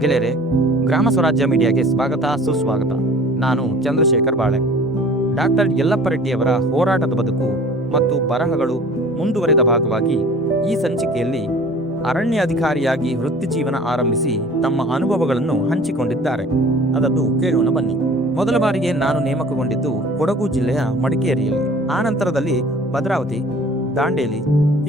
ಗೆಳೆಯರೆ, ಗ್ರಾಮ ಸ್ವರಾಜ್ಯ ಮೀಡಿಯಾಗೆ ಸ್ವಾಗತ, ಸುಸ್ವಾಗತ. ನಾನು ಚಂದ್ರಶೇಖರ್ ಬಾಳೆ. ಡಾಕ್ಟರ್ ಯಲ್ಲಪ್ಪ ರೆಡ್ಡಿಯವರ ಹೋರಾಟದ ಬದುಕು ಮತ್ತು ಬರಹಗಳು ಮುಂದುವರೆದ ಭಾಗವಾಗಿ ಈ ಸಂಚಿಕೆಯಲ್ಲಿ ಅರಣ್ಯ ಅಧಿಕಾರಿಯಾಗಿ ವೃತ್ತಿ ಜೀವನ ಆರಂಭಿಸಿ ತಮ್ಮ ಅನುಭವಗಳನ್ನು ಹಂಚಿಕೊಂಡಿದ್ದಾರೆ. ಅದನ್ನು ಕೇಳೋಣ ಬನ್ನಿ. ಮೊದಲ ಬಾರಿಗೆ ನಾನು ನೇಮಕಗೊಂಡಿದ್ದು ಕೊಡಗು ಜಿಲ್ಲೆಯ ಮಡಿಕೇರಿಯಲ್ಲಿ. ಆ ನಂತರದಲ್ಲಿ ಭದ್ರಾವತಿ, ದಾಂಡೇಲಿ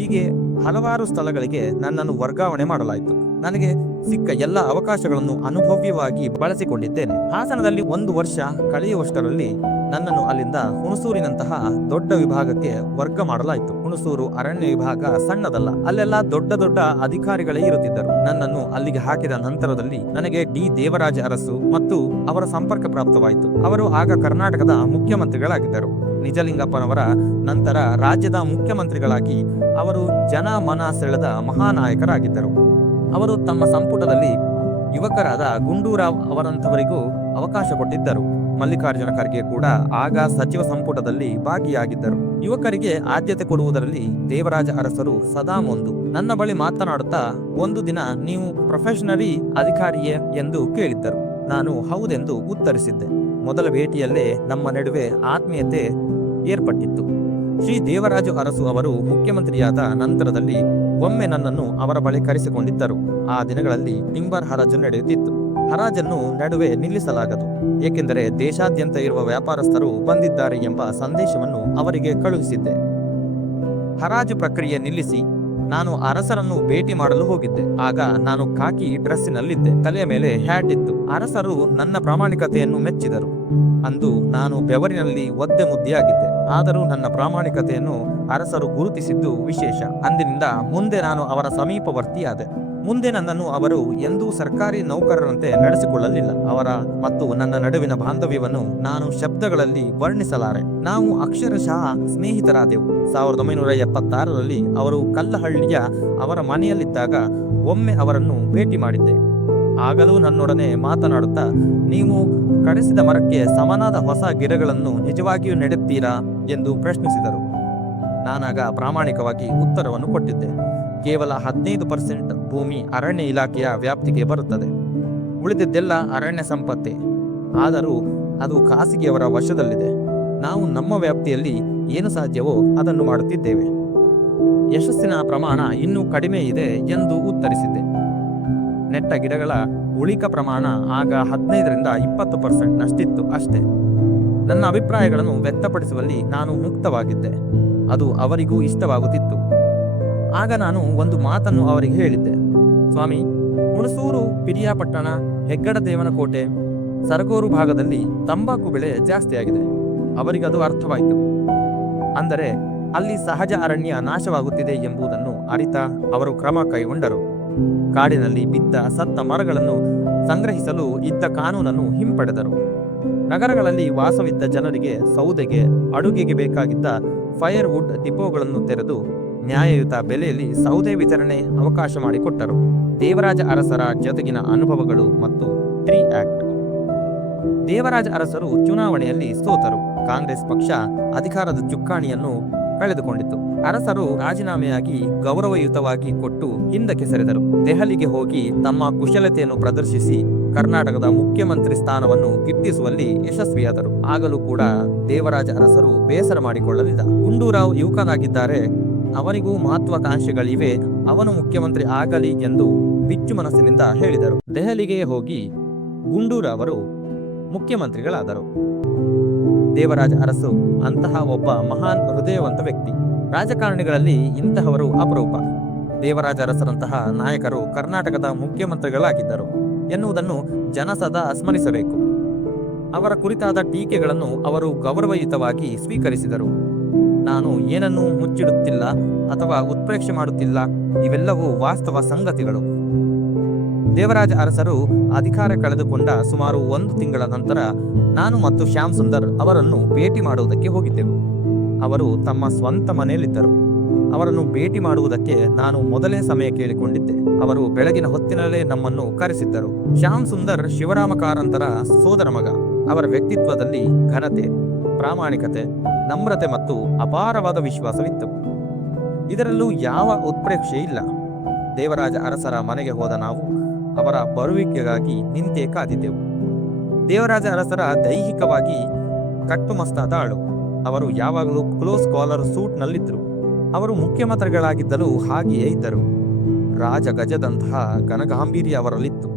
ಹೀಗೆ ಹಲವಾರು ಸ್ಥಳಗಳಿಗೆ ನನ್ನನ್ನು ವರ್ಗಾವಣೆ ಮಾಡಲಾಯಿತು. ನನಗೆ ಸಿಕ್ಕ ಎಲ್ಲ ಅವಕಾಶಗಳನ್ನು ಅನುಭವ್ಯವಾಗಿ ಬಳಸಿಕೊಂಡಿದ್ದೇನೆ. ಹಾಸನದಲ್ಲಿ ಒಂದು ವರ್ಷ ಕಳೆಯುವಷ್ಟರಲ್ಲಿ ನನ್ನನ್ನು ಅಲ್ಲಿಂದ ಹುಣಸೂರಿನಂತಹ ದೊಡ್ಡ ವಿಭಾಗಕ್ಕೆ ವರ್ಗ ಮಾಡಲಾಯಿತು. ಹುಣಸೂರು ಅರಣ್ಯ ವಿಭಾಗ ಸಣ್ಣದಲ್ಲ, ಅಲ್ಲೆಲ್ಲ ದೊಡ್ಡ ದೊಡ್ಡ ಅಧಿಕಾರಿಗಳೇ ಇರುತ್ತಿದ್ದರು. ನನ್ನನ್ನು ಅಲ್ಲಿಗೆ ಹಾಕಿದ ನಂತರದಲ್ಲಿ ನನಗೆ ಡಿ. ದೇವರಾಜ ಅರಸು ಮತ್ತು ಅವರ ಸಂಪರ್ಕ ಪ್ರಾಪ್ತವಾಯಿತು. ಅವರು ಆಗ ಕರ್ನಾಟಕದ ಮುಖ್ಯಮಂತ್ರಿಗಳಾಗಿದ್ದರು. ನಿಜಲಿಂಗಪ್ಪನವರ ನಂತರ ರಾಜ್ಯದ ಮುಖ್ಯಮಂತ್ರಿಗಳಾಗಿ ಅವರು ಜನ ಮನ ಸೆಳೆದ ಮಹಾನಾಯಕರಾಗಿದ್ದರು. ಅವರು ತಮ್ಮ ಸಂಪುಟದಲ್ಲಿ ಯುವಕರಾದ ಗುಂಡೂರಾವ್ ಅವರಂಥವರಿಗೂ ಅವಕಾಶ ಕೊಟ್ಟಿದ್ದರು. ಮಲ್ಲಿಕಾರ್ಜುನ ಖರ್ಗೆ ಕೂಡ ಆಗ ಸಚಿವ ಸಂಪುಟದಲ್ಲಿ ಭಾಗಿಯಾಗಿದ್ದರು. ಯುವಕರಿಗೆ ಆದ್ಯತೆ ಕೊಡುವುದರಲ್ಲಿ ದೇವರಾಜ ಅರಸರು ಸದಾ ಮುಂದು. ನನ್ನ ಬಳಿ ಮಾತನಾಡುತ್ತಾ, ಒಂದು ದಿನ ನೀವು ಪ್ರೊಫೆಷನರಿ ಅಧಿಕಾರಿಯೇ ಎಂದು ಕೇಳಿದ್ದರು. ನಾನು ಹೌದೆಂದು ಉತ್ತರಿಸಿದ್ದೆ. ಮೊದಲ ಭೇಟಿಯಲ್ಲೇ ನಮ್ಮ ನಡುವೆ ಆತ್ಮೀಯತೆ ಏರ್ಪಟ್ಟಿತ್ತು. ಶ್ರೀ ದೇವರಾಜು ಅರಸು ಅವರು ಮುಖ್ಯಮಂತ್ರಿಯಾದ ನಂತರದಲ್ಲಿ ಒಮ್ಮೆ ನನ್ನನ್ನು ಅವರ ಬಳಿ ಕರೆಸಿಕೊಂಡಿದ್ದರು. ಆ ದಿನಗಳಲ್ಲಿ ಟಿಂಬರ್ ಹರಾಜು ನಡೆಯುತ್ತಿತ್ತು. ಹರಾಜನ್ನು ನಡುವೆ ನಿಲ್ಲಿಸಲಾಗದು. ಏಕೆಂದರೆ ದೇಶಾದ್ಯಂತ ಇರುವ ವ್ಯಾಪಾರಸ್ಥರು ಬಂದಿದ್ದಾರೆ ಎಂಬ ಸಂದೇಶವನ್ನು ಅವರಿಗೆ ಕಳುಹಿಸಿದ್ದೆ. ಹರಾಜು ಪ್ರಕ್ರಿಯೆ ನಿಲ್ಲಿಸಿ ನಾನು ಅರಸರನ್ನು ಭೇಟಿ ಮಾಡಲು ಹೋಗಿದ್ದೆ. ಆಗ ನಾನು ಕಾಕಿ ಡ್ರೆಸ್ಸಿನಲ್ಲಿದ್ದೆ. ತಲೆಯ ಮೇಲೆ ಹ್ಯಾಟ್ ಇತ್ತು. ಅರಸರು ನನ್ನ ಪ್ರಾಮಾಣಿಕತೆಯನ್ನು ಮೆಚ್ಚಿದರು. ಅಂದು ನಾನು ಬೆವರಿನಲ್ಲಿ ಒದ್ದೆ ಮುದ್ದೆಯಾಗಿದ್ದೆ. ಆದರೂ ನನ್ನ ಪ್ರಾಮಾಣಿಕತೆಯನ್ನು ಅರಸರು ಗುರುತಿಸಿದ್ದು ವಿಶೇಷ. ಅಂದಿನಿಂದ ಮುಂದೆ ನಾನು ಅವರ ಸಮೀಪವರ್ತಿಯಾದೆ. ಮುಂದೆ ನನ್ನನ್ನು ಅವರು ಎಂದೂ ಸರ್ಕಾರಿ ನೌಕರರಂತೆ ನಡೆಸಿಕೊಳ್ಳಲಿಲ್ಲ. ಅವರ ಮತ್ತು ನನ್ನ ನಡುವಿನ ಬಾಂಧವ್ಯವನ್ನು ನಾನು ಶಬ್ದಗಳಲ್ಲಿ ವರ್ಣಿಸಲಾರೆ. ನಾವು ಅಕ್ಷರಶಃ ಸ್ನೇಹಿತರಾದೆವು. ಸಾವಿರದ ಒಂಬೈನೂರ ಎಪ್ಪತ್ತಾರರಲ್ಲಿ ಅವರು ಕಲ್ಲಹಳ್ಳಿಯ ಅವರ ಮನೆಯಲ್ಲಿದ್ದಾಗ ಒಮ್ಮೆ ಅವರನ್ನು ಭೇಟಿ ಮಾಡಿದ್ದೆ. ಆಗಲೂ ನನ್ನೊಡನೆ ಮಾತನಾಡುತ್ತಾ, ನೀವು ಕಡಿಸಿದ ಮರಕ್ಕೆ ಸಮನಾದ ಹೊಸ ಗಿಡಗಳನ್ನು ನಿಜವಾಗಿಯೂ ನೆಡುತ್ತೀರಾ? ಎಂದು ಪ್ರಶ್ನಿಸಿದರು. ನಾನಾಗ ಪ್ರಾಮಾಣಿಕವಾಗಿ ಉತ್ತರವನ್ನು ಕೊಟ್ಟಿದ್ದೆ. ಕೇವಲ ಹದಿನೈದು ಪರ್ಸೆಂಟ್ ಭೂಮಿ ಅರಣ್ಯ ಇಲಾಖೆಯ ವ್ಯಾಪ್ತಿಗೆ ಬರುತ್ತದೆ. ಉಳಿದಿದ್ದೆಲ್ಲ ಅರಣ್ಯ ಸಂಪತ್ತೆ. ಆದರೂ ಅದು ಖಾಸಗಿಯವರ ವಶದಲ್ಲಿದೆ. ನಾವು ನಮ್ಮ ವ್ಯಾಪ್ತಿಯಲ್ಲಿ ಏನು ಸಾಧ್ಯವೋ ಅದನ್ನು ಮಾಡುತ್ತಿದ್ದೇವೆ. ಯಶಸ್ಸಿನ ಪ್ರಮಾಣ ಇನ್ನೂ ಕಡಿಮೆ ಇದೆ ಎಂದು ಉತ್ತರಿಸಿದ್ದೆ. ನೆಟ್ಟ ಗಿಡಗಳ ಉಳಿಕ ಪ್ರಮಾಣ ಆಗ ಹದಿನೈದರಿಂದ ಇಪ್ಪತ್ತು ಪರ್ಸೆಂಟ್ ನಷ್ಟಿತ್ತು ಅಷ್ಟೇ. ನನ್ನ ಅಭಿಪ್ರಾಯಗಳನ್ನು ವ್ಯಕ್ತಪಡಿಸುವಲ್ಲಿ ನಾನು ಮುಕ್ತವಾಗಿದ್ದೆ. ಅದು ಅವರಿಗೂ ಇಷ್ಟವಾಗುತ್ತಿತ್ತು. ಆಗ ನಾನು ಒಂದು ಮಾತನ್ನು ಅವರಿಗೆ ಹೇಳಿದ್ದೆ. ಸ್ವಾಮಿ, ಹುಣಸೂರು, ಪಿರಿಯಾಪಟ್ಟಣ, ಹೆಗ್ಗಡ ದೇವನಕೋಟೆ, ಸರಗೂರು ಭಾಗದಲ್ಲಿ ತಂಬಾಕು ಬೆಳೆ ಜಾಸ್ತಿಯಾಗಿದೆ ಅವರಿಗದು ಅರ್ಥವಾಯಿತು. ಅಂದರೆ ಅಲ್ಲಿ ಸಹಜ ಅರಣ್ಯ ನಾಶವಾಗುತ್ತಿದೆ ಎಂಬುದನ್ನು ಅರಿತ ಅವರು ಕ್ರಮ ಕೈಗೊಂಡರು. ಕಾಡಿನಲ್ಲಿ ಬಿದ್ದ ಸತ್ತ ಮರಗಳನ್ನು ಸಂಗ್ರಹಿಸಲು ಇದ್ದ ಕಾನೂನನ್ನು ಹಿಂಪಡೆದರು. ನಗರಗಳಲ್ಲಿ ವಾಸವಿದ್ದ ಜನರಿಗೆ ಸೌದೆಗೆ, ಅಡುಗೆಗೆ ಬೇಕಾಗಿದ್ದ ಫೈರ್ವುಡ್ ಡಿಪೋಗಳನ್ನು ತೆರೆದು ನ್ಯಾಯಯುತ ಬೆಲೆಯಲ್ಲಿ ಸೌದೆ ವಿತರಣೆ ಅವಕಾಶ ಮಾಡಿಕೊಟ್ಟರು. ದೇವರಾಜ ಅರಸರ ಜೊತೆಗಿನ ಅನುಭವಗಳು ಮತ್ತು ಟ್ರೀ ಆಕ್ಟ್. ದೇವರಾಜ ಅರಸರು ಚುನಾವಣೆಯಲ್ಲಿ ಸೋತರು. ಕಾಂಗ್ರೆಸ್ ಪಕ್ಷ ಅಧಿಕಾರದ ಚುಕ್ಕಾಣಿಯನ್ನು ಕಳೆದುಕೊಂಡಿತು. ಅರಸರು ರಾಜೀನಾಮೆಯಾಗಿ ಗೌರವಯುತವಾಗಿ ಕೊಟ್ಟು ಹಿಂದಕ್ಕೆ ಸರಿದರು. ದೆಹಲಿಗೆ ಹೋಗಿ ತಮ್ಮ ಕುಶಲತೆಯನ್ನು ಪ್ರದರ್ಶಿಸಿ ಕರ್ನಾಟಕದ ಮುಖ್ಯಮಂತ್ರಿ ಸ್ಥಾನವನ್ನು ಗಿಟ್ಟಿಸುವಲ್ಲಿ ಯಶಸ್ವಿಯಾದರು. ಆಗಲೂ ಕೂಡ ದೇವರಾಜ ಅರಸರು ಬೇಸರ ಮಾಡಿಕೊಳ್ಳಲಿಲ್ಲ. ಗುಂಡೂರಾವ್ ಯುವಕನಾಗಿದ್ದಾರೆ. ಅವನಿಗೂ ಮಹತ್ವಾಕಾಂಕ್ಷೆಗಳಿವೆ. ಅವನು ಮುಖ್ಯಮಂತ್ರಿ ಆಗಲಿ ಎಂದು ಬಿಚ್ಚು ಮನಸ್ಸಿನಿಂದ ಹೇಳಿದರು. ದೆಹಲಿಗೆ ಹೋಗಿ ಗುಂಡೂರಾವರು ಮುಖ್ಯಮಂತ್ರಿಗಳಾದರು. ದೇವರಾಜ ಅರಸು, ಅಂತಹ ಒಬ್ಬ ಮಹಾನ್ ಹೃದಯವಂತ ವ್ಯಕ್ತಿ. ರಾಜಕಾರಣಿಗಳಲ್ಲಿ ಇಂತಹವರು ಅಪರೂಪ. ದೇವರಾಜ ಅರಸರಂತಹ ನಾಯಕರು ಕರ್ನಾಟಕದ ಮುಖ್ಯಮಂತ್ರಿಗಳಾಗಿದ್ದರು ಎನ್ನುವುದನ್ನು ಜನ ಸದಾ ಸ್ಮರಿಸಬೇಕು. ಅವರ ಕುರಿತಾದ ಟೀಕೆಗಳನ್ನು ಅವರು ಗೌರವಯುತವಾಗಿ ಸ್ವೀಕರಿಸಿದರು. ನಾನು ಏನನ್ನೂ ಮುಚ್ಚಿಡುತ್ತಿಲ್ಲ ಅಥವಾ ಉತ್ಪ್ರೇಕ್ಷೆ ಮಾಡುತ್ತಿಲ್ಲ, ಇವೆಲ್ಲವೂ ವಾಸ್ತವ ಸಂಗತಿಗಳು. ದೇವರಾಜ ಅರಸರು ಅಧಿಕಾರ ಕಳೆದುಕೊಂಡ ಸುಮಾರು ಒಂದು ತಿಂಗಳ ನಂತರ ನಾನು ಮತ್ತು ಶ್ಯಾಮ್ ಸುಂದರ್ ಅವರನ್ನು ಭೇಟಿ ಮಾಡುವುದಕ್ಕೆ ಹೋಗಿದ್ದೆವು. ಅವರು ತಮ್ಮ ಸ್ವಂತ ಮನೆಯಲ್ಲಿದ್ದರು. ಅವರನ್ನು ಭೇಟಿ ಮಾಡುವುದಕ್ಕೆ ನಾನು ಮೊದಲೇ ಸಮಯ ಕೇಳಿಕೊಂಡಿದ್ದೆ. ಅವರು ಬೆಳಗಿನ ಹೊತ್ತಿನಲ್ಲೇ ನಮ್ಮನ್ನು ಕರೆಸಿದ್ದರು. ಶ್ಯಾಮ್ ಸುಂದರ್ ಶಿವರಾಮ ಕಾರಂತರ ಸೋದರ ಮಗ. ಅವರ ವ್ಯಕ್ತಿತ್ವದಲ್ಲಿ ಘನತೆ, ಪ್ರಾಮಾಣಿಕತೆ, ನಮ್ರತೆ ಮತ್ತು ಅಪಾರವಾದ ವಿಶ್ವಾಸವಿತ್ತು. ಇದರಲ್ಲೂ ಯಾವ ಉತ್ಪ್ರೇಕ್ಷೆ ಇಲ್ಲ. ದೇವರಾಜ ಅರಸರ ಮನೆಗೆ ಹೋದ ನಾವು ಅವರ ಬರುವಿಕೆಗಾಗಿ ನಿಂತೆ ಕಾದಿದ್ದೆವು. ದೇವರಾಜ ಅರಸರ ದೈಹಿಕವಾಗಿ ಕಟ್ಟುಮಸ್ತಾದ ಆಳು. ಅವರು ಯಾವಾಗಲೂ ಕ್ಲೋಸ್ ಕಾಲರ್ ಸೂಟ್ನಲ್ಲಿದ್ದರು. ಅವರು ಮುಖ್ಯಮಂತ್ರಿಗಳಾಗಿದ್ದರೂ ಹಾಗೆಯೇ ಇದ್ದರು. ರಾಜ ಗಜದಂತಹ ಘನಗಾಂಭೀರ್ಯ ಅವರಲ್ಲಿತ್ತು.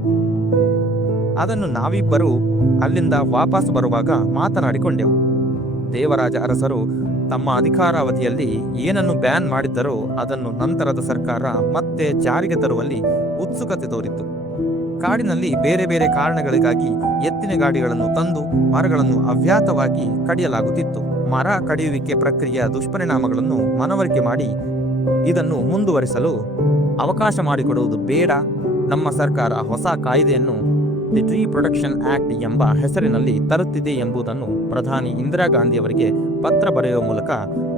ಅದನ್ನು ನಾವಿಬ್ಬರು ಅಲ್ಲಿಂದ ವಾಪಸ್ ಬರುವಾಗ ಮಾತನಾಡಿಕೊಂಡೆವು. ದೇವರಾಜ ಅರಸರು ತಮ್ಮ ಅಧಿಕಾರಾವಧಿಯಲ್ಲಿ ಏನನ್ನು ಬ್ಯಾನ್ ಮಾಡಿದ್ದರೋ ಅದನ್ನು ನಂತರದ ಸರ್ಕಾರ ಮತ್ತೆ ಜಾರಿಗೆ ತರುವಲ್ಲಿ ಉತ್ಸುಕತೆ ತೋರಿತ್ತು. ಕಾಡಿನಲ್ಲಿ ಬೇರೆ ಬೇರೆ ಕಾರಣಗಳಿಗಾಗಿ ಎತ್ತಿನ ಗಾಡಿಗಳನ್ನು ತಂದು ಮರಗಳನ್ನು ಅವ್ಯಾತವಾಗಿ ಕಡಿಯಲಾಗುತ್ತಿತ್ತು. ಮರ ಕಡಿಯುವಿಕೆ ಪ್ರಕ್ರಿಯೆಯ ದುಷ್ಪರಿಣಾಮಗಳನ್ನು ಮನವರಿಕೆ ಮಾಡಿ ಇದನ್ನು ಮುಂದುವರಿಸಲು ಅವಕಾಶ ಮಾಡಿಕೊಡುವುದು ಬೇಡ. ನಮ್ಮ ಸರ್ಕಾರ ಹೊಸ ಕಾಯ್ದೆಯನ್ನು ದಿ ಟ್ರೀ ಪ್ರೊಡಕ್ಷನ್ ಆಕ್ಟ್ ಎಂಬ ಹೆಸರಿನಲ್ಲಿ ತರುತ್ತಿದೆ ಎಂಬುದನ್ನು ಪ್ರಧಾನಿ ಇಂದಿರಾ ಗಾಂಧಿಯವರಿಗೆ ಪತ್ರ ಬರೆಯುವ ಮೂಲಕ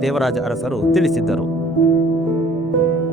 ದೇವರಾಜ ಅರಸರು ತಿಳಿಸಿದ್ದರು.